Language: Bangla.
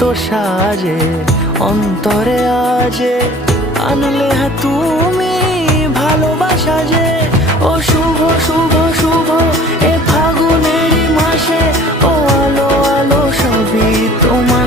এত সাজে অন্তরে আজে আনলে হ্যাঁ তুমি ভালোবাসা যে। ও শুভ শুভ শুভ এ ফাগুনেরই মাসে, ও আলো আলো সবই তোমার।